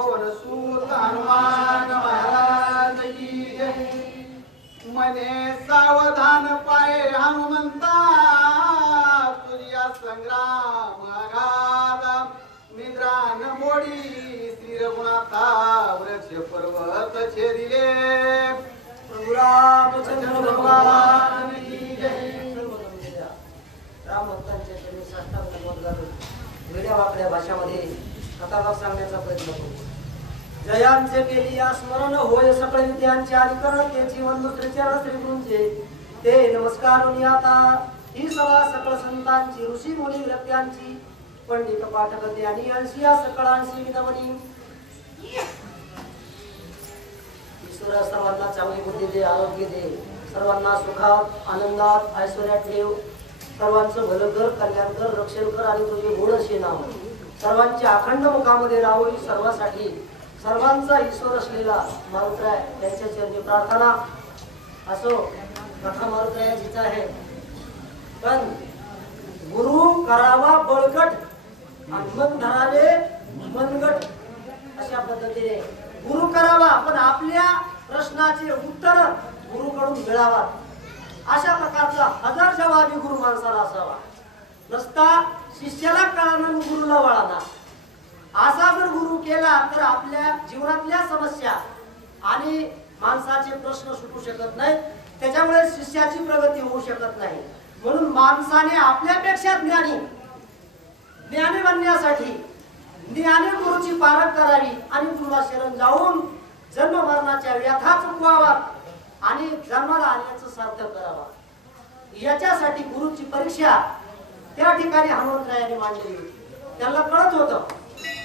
पवन सूत हनुमान महाराज की जय। मने सावधान पाये हनुमंता तुझ्या संग्राम अगाध निद्रा न मोडी श्री रघुनाथा वृक्ष पर्वत छेदिले प्रभु रामचंद्र भगवान की जय। रामभक्तांच्या चरणी साष्टांग नमन घालून वेड्या वाकड्या भाषामध्ये कथाभाग सांगण्याचा प्रयत्न करू। जयांचे केली या स्मरण होय सकळ विद्यांचे अधिकरण त्याची वंदू श्रीचरण श्रीगुरूंचे ते नमस्कार आता ही सभा सकळ संतांची ऋषी मुनी व्यक्त्यांची पंडित पाठक ज्ञानी अंशिया सकळांशी विनवणी। ईश्वर सर्वांना चांगली बुद्धी दे, आरोग्य दे, सर्वांना सुखात आनंदात ऐश्वर्यात ठेव, सर्वांचं भलं कर, कल्याण कर, रक्षण कर आणि तुझे गुण असे नाव सर्वांच्या अखंड मुखामध्ये राहो। सर्वांसाठी सर्वांचा ईश्वर असलेला मारुतराय त्यांच्या चरणी प्रार्थना। असो कथा मारुतरायाचीच आहे, पण गुरु करावा बळकट आणि मन धरावे मनगट अशा पद्धतीने गुरु करावा, पण आपल्या प्रश्नाचे उत्तर गुरुकडून मिळावा अशा प्रकारचा हजार जबाबी गुरु माणसाला असावा। नसता शिष्याला कळाना गुरुला वळाना असा जर गुरु केला तर आपल्या जीवनातल्या समस्या आणि माणसाचे प्रश्न सुटू शकत नाहीत, त्याच्यामुळे शिष्याची प्रगती होऊ शकत नाही। म्हणून माणसाने आपल्यापेक्षा ज्ञानी बनण्यासाठी ज्ञानी गुरुची पारख करावी आणि गुरुला शरण जाऊन जन्म मरणाच्या व्यथा चुकवाव्यात आणि जन्माला आल्याचं सार्थक करावा। याच्यासाठी गुरुची परीक्षा त्या ठिकाणी हनुमंतरायाने मांडली होती। त्यांना कळत होतं,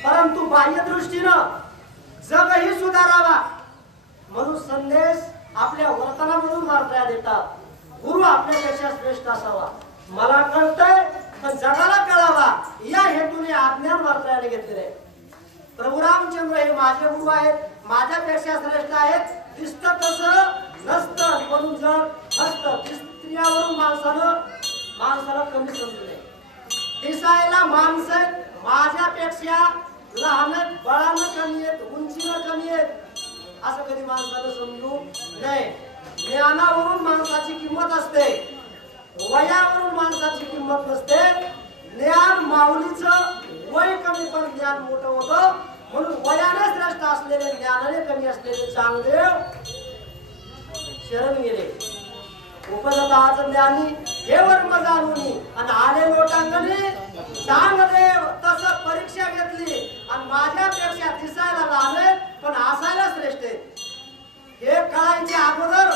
परंतु बाह्य दृष्टीनं जगही सुधारावा म्हणून संदेश आपल्या वर्तनामधून मार्गदर्शन देतात। गुरु आपल्यापेक्षा श्रेष्ठ असावा, मला कळतंय पण जगाला कळावा या हेतूने आज्ञान मार्गदर्शन घेतलेले। प्रभू रामचंद्र हे माझे गुरु आहेत, माझ्यापेक्षा श्रेष्ठ आहेत, दिसतं तसं नसतं म्हणून जग नसतं। स्त्रियावरून माणसाला कमी समजू नये। दिसायला माणसं माझ्यापेक्षा लहान बळानं कमी आहेत, उंचीनं कमी आहेत असं कधी माणसाला समजू नये। ज्ञानावरून माणसाची किंमत असते, वयावरून माणसाची किंमत नसते। ज्ञान माऊलीचं वय कमी पण ज्ञान मोठं होतं, म्हणून वयाने श्रेष्ठ असलेले ज्ञानाने कमी असलेले चांगदेव शरण गेले। उपजताच ज्ञानी हे वर्म जाणूनी आणि आले लोटांगणी चांगदेव तसं परीक्षा घेतली आणि माझ्यापेक्षा दिसायला लहान पण असायला श्रेष्ठ आहेत हे कळायच्या अगोदर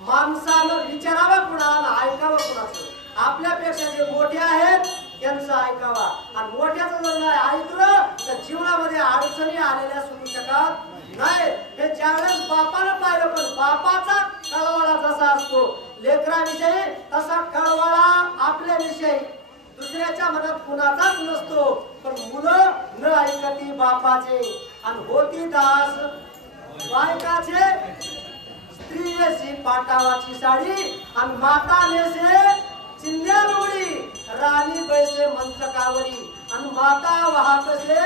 माणसानं विचारावं कुणाला, ऐकावं कुणाचं। आपल्यापेक्षा जे मोठे आहेत त्यांचं ऐकावा आणि मोठ्याचं जर नाही ऐकलं तर जीवनामध्ये अडचणी आलेल्या सुटू शकत नाही। हे ज्यावेळेस बापानं पाहिलं, पण बापाचा कळवळा जसा असतो लेकराविषयी तसा कळवळा आपल्याविषयी दुसऱ्याच्या मनात कुणाचाच नसतो। पण मुलं न ऐकती बापाचे आणि होती दास बायकाचे। स्त्री अशी पाटावाची साडी आणि माता नेसे चिंध्या लुगडी, राणी बैसे मंत्रकावरी आणि माता वाहतसे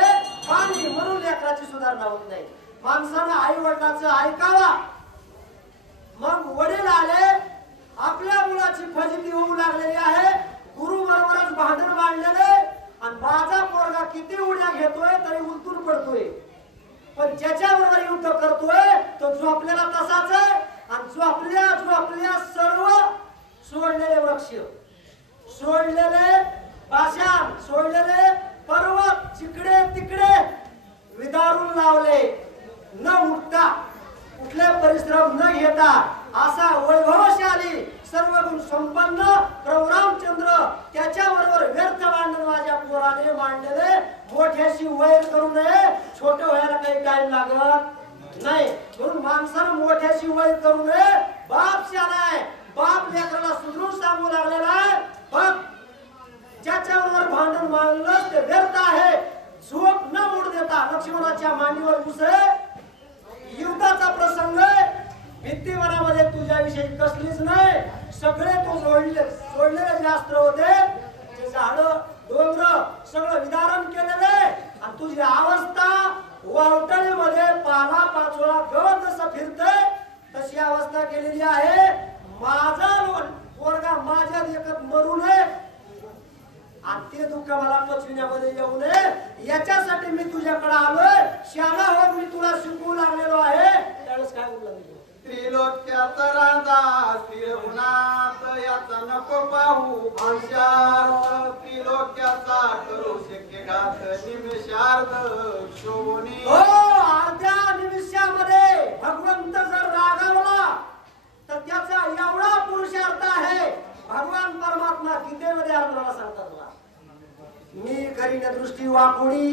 पाणी, म्हणून लेकराची सुधारणा होत नाही। माणसानं आई वडिलांचं ऐकावा। मग वडील आले, आपल्या मुलाची फजिती होऊ लागलेली आहे, गुरु बरोबरच भांडण मांडलेले आणि माझा पोरगा किती उड्या घेतोय तरी उलटून पडतोय, पण ज्याच्याबरोबर युद्ध करतोय तो झोपलेला तसाच आहे आणि झोपल्या सर्व सोडलेले वृक्ष, सोडलेले पाषाण, सोडलेले पर्वत जिकडे तिकडे विदारून लावले, न उठता कुठले परिश्रम न घेता असा वैभवशाली सर्वगुण संपन्न प्रभू रामचंद्र त्याच्याबरोबर व्यर्थ भांडण माझ्या पोराने मांडलेले। मोठ्याशी वैर करू नये, छोटे व्हायला काही टाइम लागत नाही, म्हणून माणसानं मोठ्याशी वैर करू नये। बाप शाळा आहे, बाप लेकराला सुधरून सांगू लागलेला आहे, बघ ज्याच्याबरोबर भांडण मांडलं ते व्यर्थ आहे। झोप न मोड देता लक्ष्मणाच्या मांडीवर घुसळे, युद्धाचा प्रसंग भीती मनामध्ये तुझ्याविषयी कसलीच नाही। सगळे तू सोडलेले जे अस्त्र होते, जे झाड डोंगर सगळं विदारण केलेले आणि तुझी अवस्था वावटळी फिरतय तशी अवस्था केलेली आहे. माझा पोरगा माझ्या देखत मरू नये आणि ते दुःख मला पचविण्यामध्ये येऊ नये याच्यासाठी मी तुझ्याकडे आलोय. शाळा होऊन मी तुला शिकवू लागलेलो आहे. त्यावेळेस काय बोलला त्रिलोक्याचा राजा स्थिर गुणात याचा नको पाहू भाष्यात. त्रिलोक्याचा करू शक्य घात निमिषार्ध शोभून. हो, अर्ध्या निमिषामध्ये भगवंत जर रागावला तर त्याचा एवढा पुरुषार्थ आहे. भगवान परमात्मा गीतेमध्ये अर्जुनाला सांगतात तुला मी करीन दृष्टी वाकुडी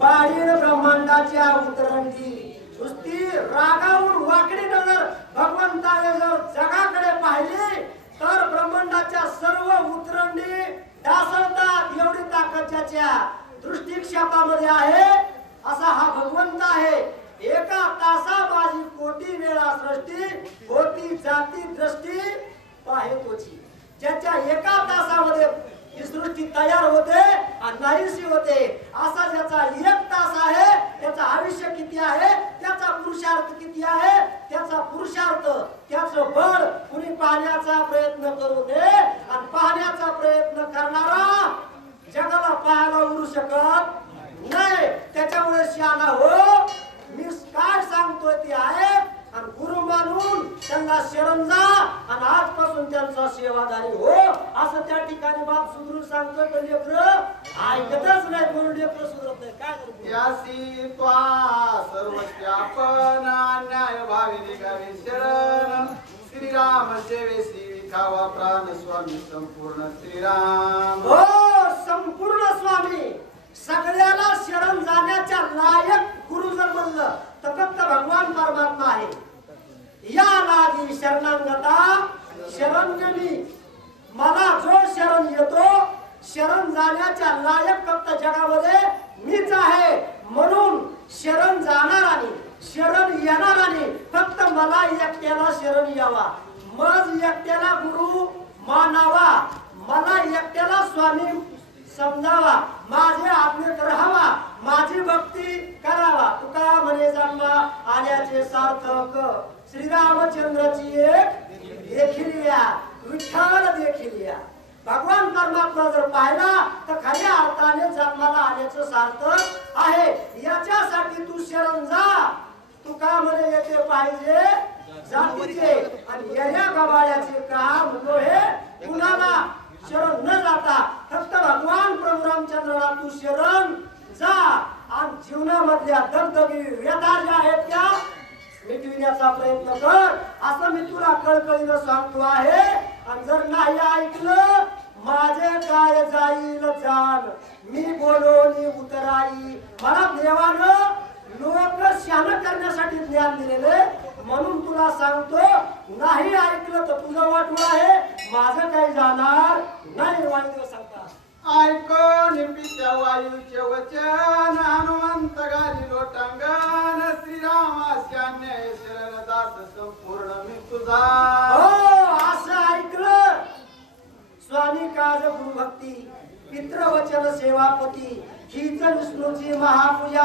पाडीन ब्रह्मांडाच्या उतरंडी. नुसती रागावून वाकडी नजर भगवंताने जर जगाकडे पाहिली तर ब्रह्मांडाच्या सर्व उतरंडी ढासळतात. एवढी ताकद ज्याच्या दृष्टिक्षेपामध्ये आहे असा हा भगवंत आहे. एका तासा माझी कोटी वेळा सृष्टी कोटी जाती दृष्टी पाहे तोची. ज्याच्या एका तासामध्ये ही सृष्टी तयार होते आणि नाहीशी होते असा ज्याचा एक तास आहे त्याचं आयुष्य किती आहे, त्याचा पुरुषार्थ किती आहे, त्याचा पुरुषार्थ त्याचं बळ कुणी पाहण्याचा प्रयत्न करू नये. आणि पाहण्याचा प्रयत्न करणारा जगाला पाहायला उरू शकत नाही. त्याच्यामुळे शहाणा हो मी काय सांगतोय ते आहे आणि गुरु मानून त्यांना शरण जा आणि आजपासून त्यांचा सेवादारी हो असं त्या ठिकाणी बाप सुधरून सांगतोय. पण लेकरं ऐकतच नाही. म्हणून लेकरं सुधरत नाही. काय करू यासी त्वा सर्वस्वी आपण अन्याय भावी निघावी शरण. श्रीराम सेवेसी विखावा प्राण स्वामी संपूर्ण श्रीराम. हो, संपूर्ण स्वामी सगळ्याला शरण जाण्याच्या लायक गुरु जर म्हणलं तर फक्त भगवान परमात्मा आहे. या लागी शरणांगता शरण्यनी. मला जो शरण येतो शरण जाण्याच्या लायक फक्त जगामध्ये मीच आहे. म्हणून शरण जाणारानी शरण येणारानी फक्त मला एकट्याला शरण यावा. मग एकट्याला गुरु मानावा. मला एकट्याला स्वामी समजावा. माझे आज्ञेत राहावा. माझी भक्ती करावा. तुका म्हणे जन्मा आल्याचे सार्थक श्रीरामचंद्रची एक देखिलिया विठ्ठल देखिलिया. भगवान परमात्मा जर पाहिला तर खऱ्या अर्थाने जन्माला आल्याचं सार्थक आहे. याच्यासाठी तू शरण जा. तुका म्हणे येते पाहिजे जातीचे आणि येण्या गवाळ्याचे काम हे कुणाला शरण न जाता फक्त भगवान प्रभू रामचंद्राला तू शरण जा. आणि जीवनामधल्या दगदगी व्यथा ज्या आहेत त्या मिटविण्याचा प्रयत्न कर असं मी तुला कळकळीनं सांगतो आहे. आणि जर नाही ऐकलं माझे काय जाईल जाण मी बोलोनी उतराई. मला देवानं लोक शान करण्यासाठी ज्ञान दिलेले म्हणून तुला सांगतो. नाही ऐकलं तर तुझं वाटलं आहे. माझं काही जाणार नाही. वाईट सांगता ऐकून पित्या वायूचे वचन हनुमंत घाली लोटांगण. श्रीरामाच्या न्याय शरण दास संपूर्ण मी तुझा. हो, असं ऐकलं. स्वामी काज गुरुभक्ती पितृवचन सेवापती हीच विष्णूची महापूजा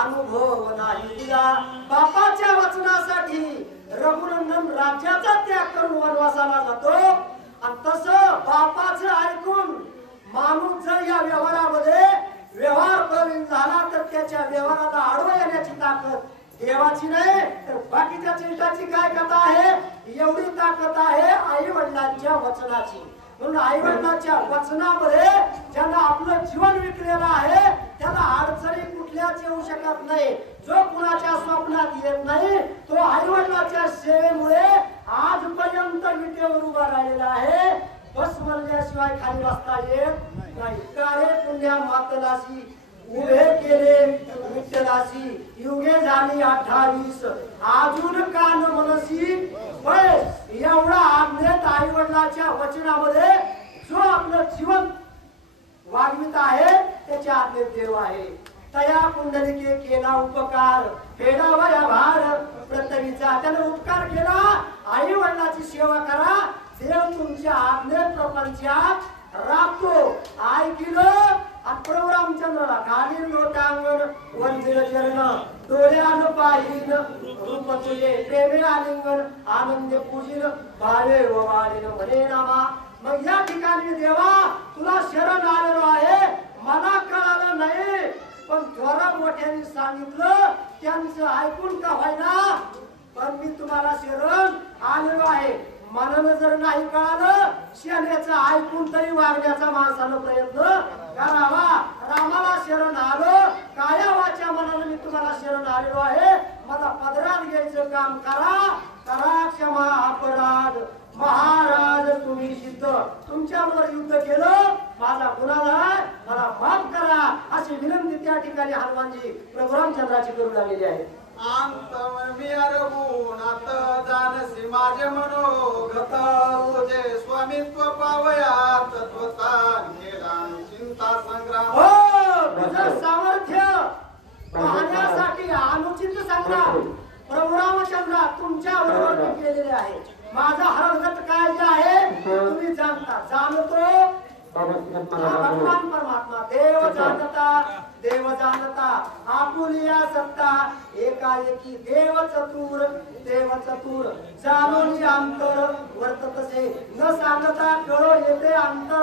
अनुभव नाही तुझा. बापाच्या वचनासाठी रघुनंदन राज्याचा त्याग करून वनवासाला जातो. आणि तसं बापाचं ऐकून माणूस जर या व्यवहारामध्ये व्यवहार प्रवीण झाला तर त्याच्या व्यवहाराला आडवं येण्याची ताकद देवाची नाही तर बाकीच्या चिंताची काय कथा आहे. एवढी ताकद आहे आई वडिलांच्या वचनाची. म्हणून आई वडिलांच्या वचनामध्ये ज्यांना आपलं जीवन विकलेलं आहे त्याला अडचणी कुठल्याच येऊ शकत नाही. जो कुणाच्या स्वप्नात येत नाही तो आई वडिलांच्या सेवेमुळे आजपर्यंत विटेवर उभा राहिलेला आहे. बस म्हणल्याशिवाय खाली बसता येत नाही. काळे पुण्या मातलासी उभे केले विठ्ठलासी युगे झाली 28 अजून कान मनसी. बस एवढा आज्ञेत आई वडिलांच्या वचनामध्ये जो आपलं जीवन वागवित आहे त्याच्या आज्ञेत देव आहे. तया पुंडलिके केला उपकार फेडावया भार पृथ्वीचा. त्याने उपकार केला. आई वडिलांची सेवा करा. देव तुमच्या आज्ञेत प्रपंचात राबतो. ऐकलं आणि प्रभू रामचंद्राला घालीन लोटांगण वंदिर चरण डोळ्यानं पाहिन रूप तुझे प्रेमे आलिंगन आनंदे पूजिन भावे व वाळीन म्हणे नामा. मग या ठिकाणी देवा तुला शरण आलेलो आहे. मला कळालं नाही पण थोडा मोठ्याने सांगितलं त्यांचं ऐकून का व्हायना पण मी तुम्हाला शरण आलेलो आहे. मनानं जर नाही कळालं शण्याचं ऐकून तरी वागण्याचा माणसानं प्रयत्न करावा. रामाला शरण आलो काया वाच्या मनानं मी तुम्हाला शरण आलेलो आहे. मला पदरात घ्यायचं काम करा. करा क्षमा अपराध महाराज तुम्ही सिद्ध. तुमच्यावर युद्ध केलं माझा गुन्हा झालाय मला माफ करा अशी विनंती त्या ठिकाणी हनुमानजी प्रभू रामचंद्राची करू लागलेली आहे. अंतर्मी रघुनाथ जानसी माझे मनोगत तुझे स्वामित्व पावया तत्वता केला चिंता संग्राम. हो तुझं सामर्थ्य पाहण्यासाठी अनुचित संग्राम प्रभू रामचंद्र तुमच्या बरोबर केलेले आहे. माझा हरकत काय जे आहे तुम्ही जाणता. जाणतो भगवान परमात्मा देव जाणता आपुलिया सत्ता एकाएकी देव चतुर जाणून अंतर वर्ततसे न सांगता कळ येते अंतर.